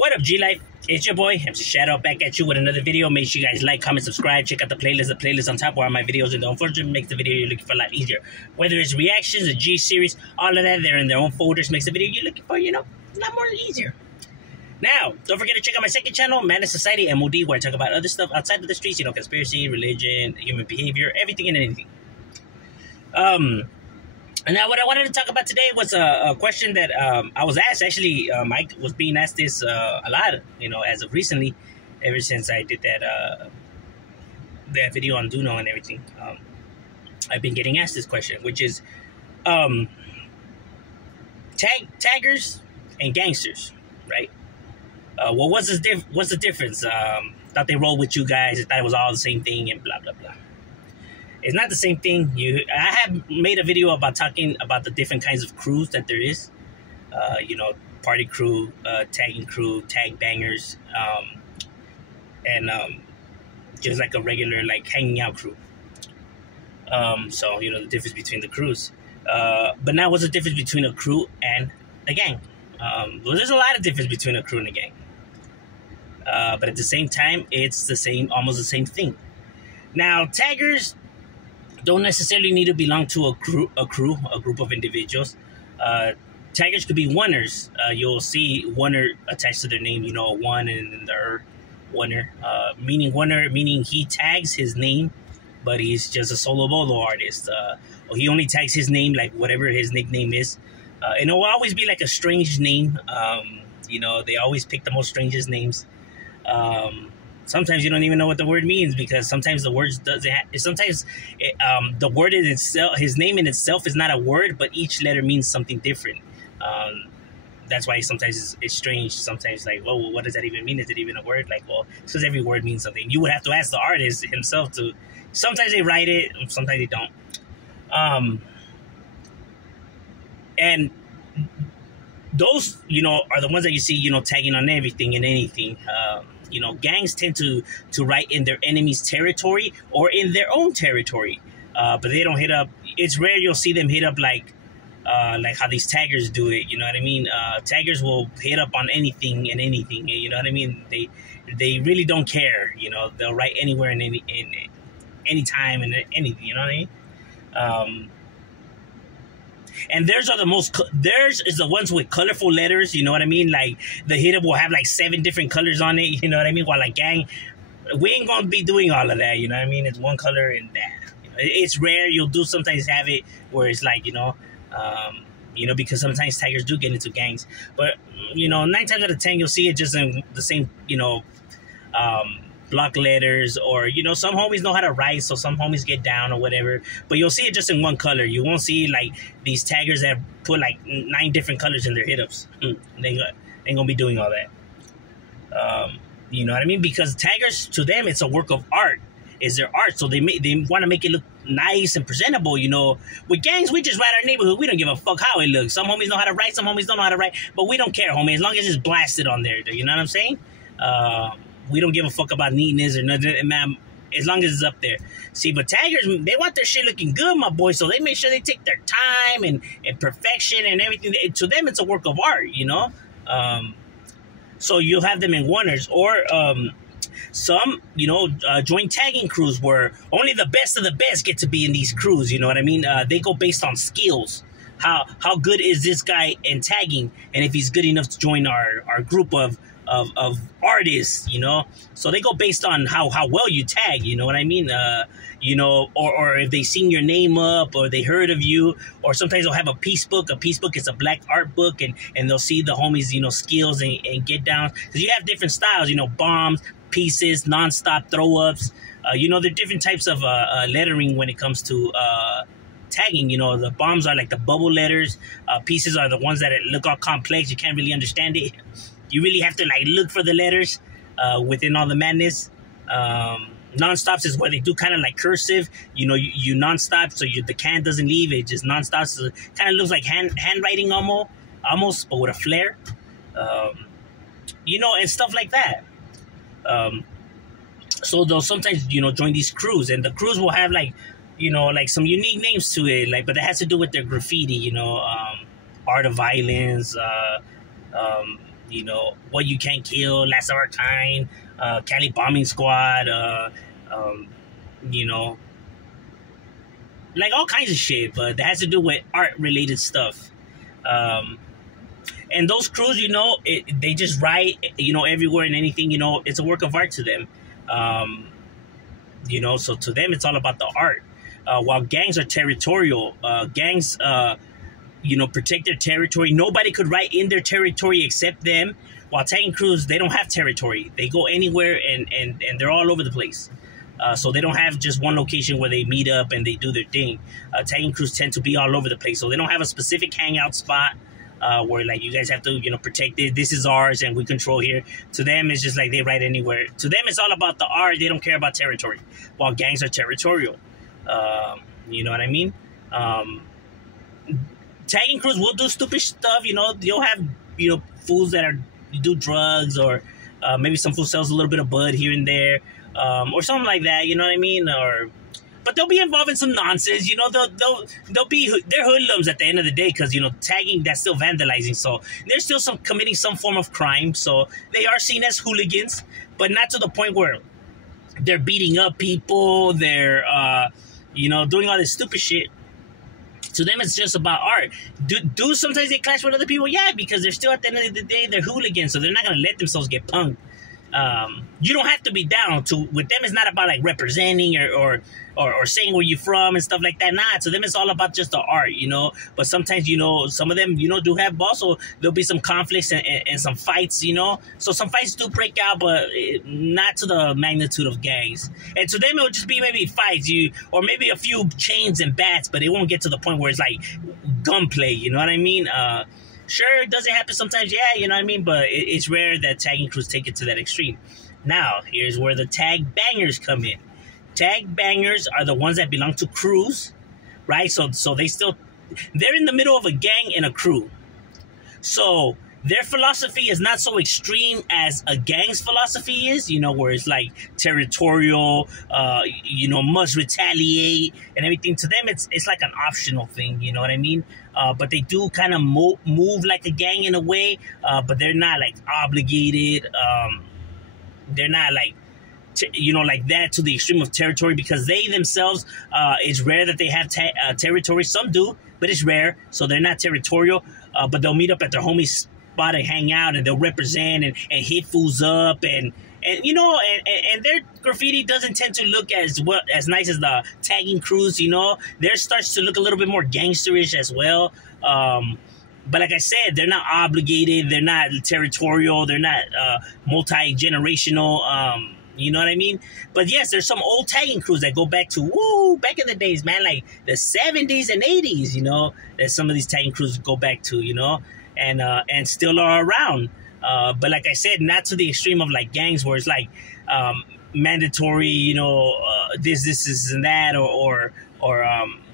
What up, G-Life? It's your boy, MC Shadow, back at you with another video. Make sure you guys like, comment, subscribe. Check out the playlist. The playlist on top where all my videos, and the unfortunately makes the video you're looking for a lot easier. Whether it's reactions, a G-series, all of that, they're in their own folders. Makes the video you're looking for, a lot more easier. Now, don't forget to check out my second channel, Man of Society, M.O.D, where I talk about other stuff outside of the streets, conspiracy, religion, human behavior, everything and anything. And now what I wanted to talk about today was a question that I was asked. Actually, Mike was being asked this a lot, as of recently, ever since I did that video on Duno and everything. I've been getting asked this question, which is taggers and gangsters, right? Well, what's the difference? Thought they rolled with you guys. I thought it was all the same thing and blah, blah, blah. It's not the same thing. I have made a video about talking about the different kinds of crews that there is. Party crew, tagging crew, tag bangers, and just like a regular hanging out crew. So the difference between the crews. But now, what's the difference between a crew and a gang? Well, there's a lot of difference between a crew and a gang. But at the same time, it's almost the same thing. Now, taggers don't necessarily need to belong to a group of individuals. Taggers could be oneers. You'll see oneer attached to their name, one and then the oneer. Meaning he tags his name, but he's just a solo bolo artist. Or he only tags his name, like whatever his nickname is. And it will always be like a strange name. They always pick the most strangest names. Sometimes you don't even know what the word means, because sometimes the words the word in itself, his name in itself is not a word, but each letter means something different. That's why sometimes it's strange. Sometimes well, what does that even mean? Is it even a word? Well, it's because every word means something. You would have to ask the artist himself to. Sometimes they write it, sometimes they don't. And those, are the ones that you see, tagging on everything and anything. Gangs tend to write in their enemy's territory or in their own territory, but they don't hit up. It's rare you'll see them hit up like how these taggers do it. You know what I mean? Taggers will hit up on anything and anything. You know what I mean? They really don't care. They'll write anywhere and any time and anything. You know what I mean? And theirs is the ones with colorful letters, you know what I mean? Like, the hit-up will have 7 different colors on it, you know what I mean? While gang, we ain't gonna be doing all of that, you know what I mean? It's one color and that. It's rare. You'll sometimes have it where it's because sometimes taggers do get into gangs. But, 9 times out of 10, you'll see it just in the same, block letters, or some homies know how to write, so some homies get down or whatever, but you'll see it just in one color. You won't see these taggers that put 9 different colors in their hit-ups. They ain't gonna be doing all that. You know what I mean? Because taggers, to them, it's a work of art. It's their art, so they want to make it look nice and presentable. With gangs, we just write our neighborhood. We don't give a fuck how it looks. Some homies know how to write, some homies don't know how to write, but we don't care, homie, as long as it's blasted on there. You know what I'm saying? We don't give a fuck about neatness or nothing, man, as long as it's up there. See, but taggers, they want their shit looking good, my boy, so they make sure they take their time and perfection and everything. To them, it's a work of art, So you'll have them in oneers, or some, join tagging crews where only the best of the best get to be in these crews, you know what I mean? They go based on skills. How good is this guy in tagging, and if he's good enough to join our group of artists, so they go based on how well you tag, you know what I mean? Or if they seen your name up, or they heard of you, or sometimes they'll have a piece book. A piece book is a black art book, and they'll see the homies, skills and get down, because you have different styles, bombs, pieces, non-stop throw-ups. There are different types of lettering when it comes to tagging. The bombs are like the bubble letters. Pieces are the ones that look all complex. You can't really understand it. You really have to look for the letters within all the madness. Non-stops is where they do kind of cursive. You non-stop, so the can doesn't leave. It just non-stop. So it kind of looks like handwriting almost, but with a flair. And stuff like that. So they'll sometimes, join these crews, and the crews will have some unique names to it, but that has to do with their graffiti, art of violence, What You Can't Kill, Last of Our Kind, Cali Bombing Squad, um, you know, like all kinds of shit, but that has to do with art related stuff. Um, and those crews, they just write, everywhere and anything, it's a work of art to them. So to them, it's all about the art. While gangs are territorial, gangs, protect their territory. Nobody could write in their territory except them. While tagging crews, they don't have territory. They go anywhere and they're all over the place. So they don't have just one location where they meet up and they do their thing. Tagging crews tend to be all over the place. So they don't have a specific hangout spot where like you guys have to, protect it. This is ours and we control here. To them, it's just like they write anywhere. To them, it's all about the art. They don't care about territory. While gangs are territorial. You know what I mean? Tagging crews will do stupid stuff. You'll have, fools that do drugs, or maybe some fool sells a little bit of bud here and there, or something like that. You know what I mean? But they'll be involved in some nonsense. They're hoodlums at the end of the day, because tagging, that's still vandalizing. So they're still committing some form of crime. So they are seen as hooligans, but not to the point where they're beating up people. They're doing all this stupid shit. To them, it's just about art. Do sometimes they clash with other people? Yeah, because they're still, at the end of the day, they're hooligans, so they're not going to let themselves get punked. You don't have to be down. With them, it's not about like representing or saying where you're from and stuff like that. Nah, to them, it's all about just the art, But sometimes, some of them, do have balls, so there'll be some conflicts and some fights, So some fights do break out, but not to the magnitude of gangs. And to them, it would just be maybe fights, or maybe a few chains and bats, but it won't get to the point where it's like gunplay. You know what I mean? Sure, does it happen sometimes? Yeah, you know what I mean? But it's rare that tagging crews take it to that extreme. Now, here's where the tag bangers come in. Tag bangers are the ones that belong to crews, right? So they're in the middle of a gang and a crew. So their philosophy is not so extreme as a gang's philosophy is, where it's like territorial, must retaliate and everything. To them, it's like an optional thing, you know what I mean? But they do kind of move like a gang in a way, but they're not like obligated. They're not like, like that to the extreme of territory, because they themselves, it's rare that they have territory. Some do, but it's rare. So they're not territorial, but they'll meet up at their homies' spot and hang out, and they'll represent and hit fools up, and their graffiti doesn't tend to look as nice as the tagging crews. Theirs starts to look a little bit more gangsterish as well. But like I said, they're not obligated. They're not territorial. They're not multi-generational. You know what I mean? But yes, there's some old tagging crews that go back in the days, man, like the 70s and 80s, that some of these tagging crews go back to, and still are around. But like I said, not to the extreme of like gangs where it's like mandatory, this and that, or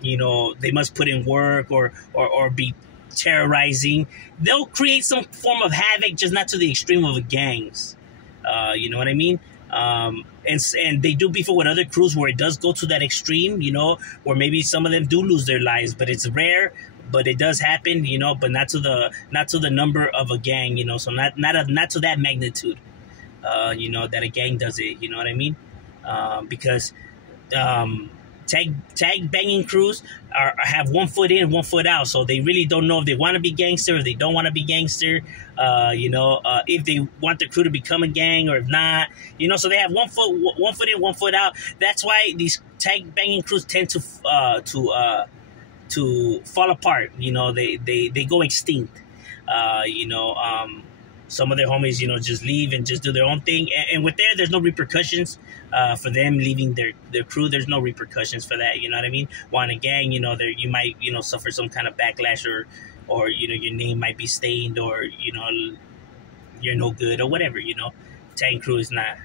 they must put in work or be terrorizing. They'll create some form of havoc, just not to the extreme of the gangs. You know what I mean? And they do beef it with other crews where it does go to that extreme, where maybe some of them do lose their lives, but it's rare. But it does happen, but not to the number of a gang, so not to that magnitude, that a gang does it, you know what I mean? Because tag banging crews have 1 foot in, 1 foot out, so they really don't know if they want to be gangster, if they don't want to be gangster, if they want the crew to become a gang or if not, so they have 1 foot in, 1 foot out. That's why these tag banging crews tend to fall apart. They go extinct. Some of their homies, just leave and just do their own thing. And with there's no repercussions for them leaving their crew. There's no repercussions for that. You know what I mean? While in a gang, you might, suffer some kind of backlash or your name might be stained, or, you're no good or whatever, Tag crew is not,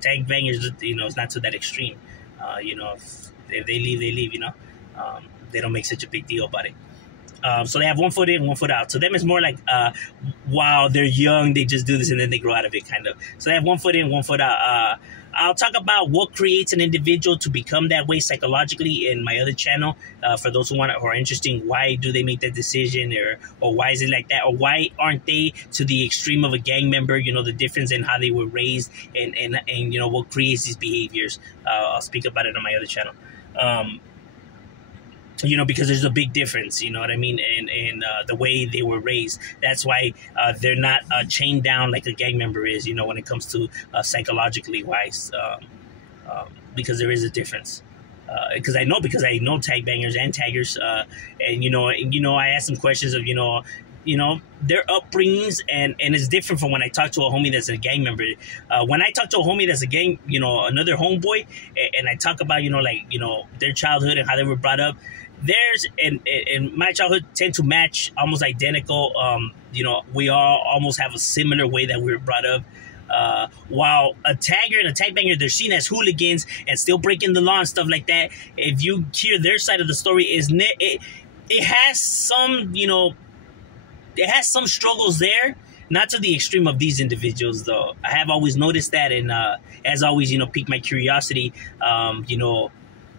tag bangers, it's not to that extreme. If they leave, they leave, they don't make such a big deal about it. So they have 1 foot in, 1 foot out. So them is more like while they're young, they just do this and then they grow out of it, kind of. So they have 1 foot in, 1 foot out. I'll talk about what creates an individual to become that way psychologically in my other channel. For those who are interested, why do they make that decision, or why is it like that, or why aren't they to the extreme of a gang member? You know, the difference in how they were raised and you know what creates these behaviors. I'll speak about it on my other channel. You know, because there's a big difference, you know what I mean, in the way they were raised. That's why they're not chained down like a gang member is, you know, when it comes to psychologically wise, because there is a difference. Because I know tag bangers and taggers, and you know, I ask them questions of, you know, their upbringings, and it's different from when I talk to a homie that's a gang member. When I talk to a homie that's a gang, you know, another homeboy, and I talk about, you know, like, you know, their childhood and how they were brought up, theirs and my childhood tend to match, almost identical. You know, we all almost have a similar way that we were brought up. While a tagger and a tag banger, they're seen as hooligans and still breaking the law and stuff like that. If you hear their side of the story, it has some, you know, it has some struggles there, not to the extreme of these individuals, though. I have always noticed that, and as always, you know, piqued my curiosity. You know,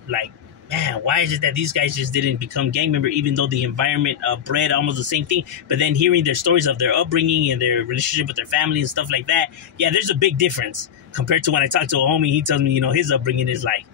like, man, why is it that these guys just didn't become gang member, even though the environment bred almost the same thing? But then hearing their stories of their upbringing and their relationship with their family and stuff like that, yeah, there's a big difference compared to when I talk to a homie. He tells me, you know, his upbringing is like,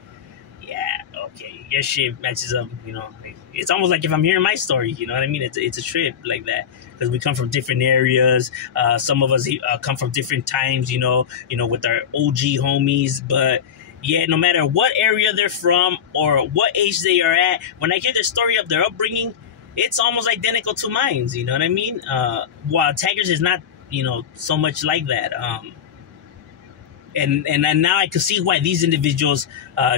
yeah, okay, your shit matches up, you know. It's almost like if I'm hearing my story, you know what I mean? It's a trip like that, because we come from different areas. Some of us come from different times, you know, with our OG homies. But yeah, no matter what area they're from or what age they are at, when I hear the story of their upbringing, it's almost identical to mine. You know what I mean? While taggers is not, you know, so much like that. And now I can see why these individuals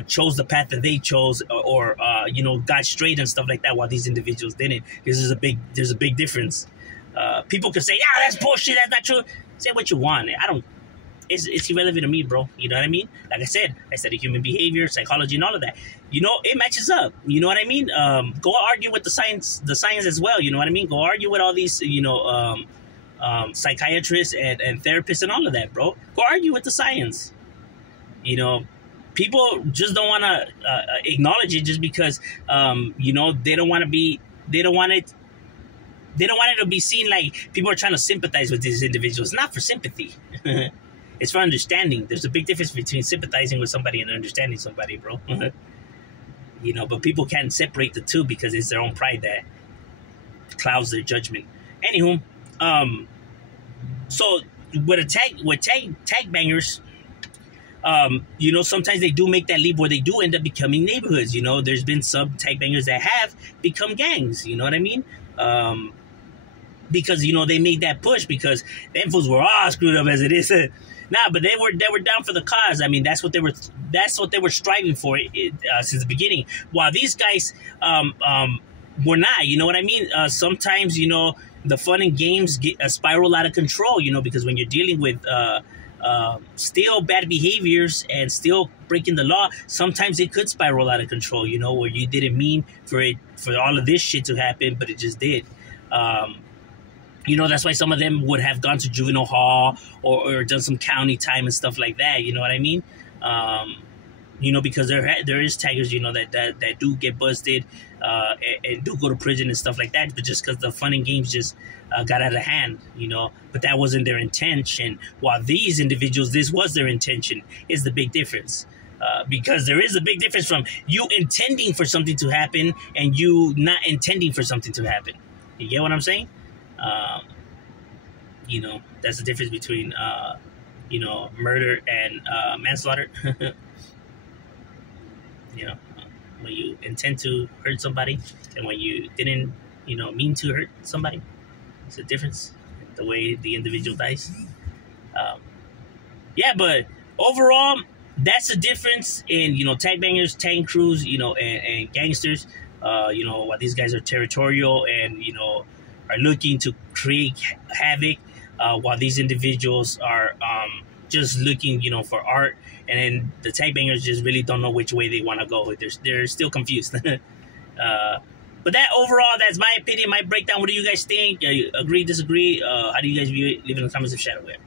chose the path that they chose, or you know, got straight and stuff like that, while these individuals didn't. Because there's a big difference. People can say, yeah, that's bullshit, that's not true. Say what you want. It's irrelevant to me, bro. You know what I mean? Like I study human behavior, psychology, and all of that. You know, it matches up. You know what I mean? Go argue with the science as well. You know what I mean? Go argue with all these, you know, psychiatrists and therapists and all of that, bro. Go argue with the science. You know, people just don't want to acknowledge it just because, you know, they don't want it to be seen like people are trying to sympathize with these individuals. Not for sympathy. It's for understanding. There's a big difference between sympathizing with somebody and understanding somebody, bro. You know, but people can't separate the two because it's their own pride that clouds their judgment. Anywho, so with tag bangers, you know, sometimes they do make that leap where they do end up becoming neighborhoods. You know, there's been some tag bangers that have become gangs. You know what I mean? Because, you know, they made that push because them fools were all screwed up as it is. Nah, but they were down for the cause. I mean, that's what they were striving for since the beginning. While these guys were not, you know what I mean? Sometimes, you know, the fun and games get spiral out of control, you know, because when you're dealing with still bad behaviors and still breaking the law, sometimes it could spiral out of control, you know, where you didn't mean for all of this shit to happen, but it just did. You know, that's why some of them would have gone to juvenile hall or done some county time and stuff like that. You know what I mean? You know, because there is taggers, you know, that do get busted and do go to prison and stuff like that. But just because the fun and games just got out of hand, you know, but that wasn't their intention. While these individuals, this was their intention, is the big difference. Because there is a big difference from you intending for something to happen and you not intending for something to happen. You get what I'm saying? You know, that's the difference between, you know, murder and manslaughter. You know, when you intend to hurt somebody and when you didn't, you know, mean to hurt somebody. It's a difference, the way the individual dies. Yeah, but overall, that's the difference in, you know, tag bangers, tag crews, you know, and gangsters. You know, while these guys are territorial and, you know, are looking to create havoc, while these individuals are just looking, you know, for art. And then the tag bangers just really don't know which way they want to go. They're still confused. But that overall, that's my opinion, my breakdown. What do you guys think? Agree, disagree? How do you guys view it? Leave it in the comments of Shadowware.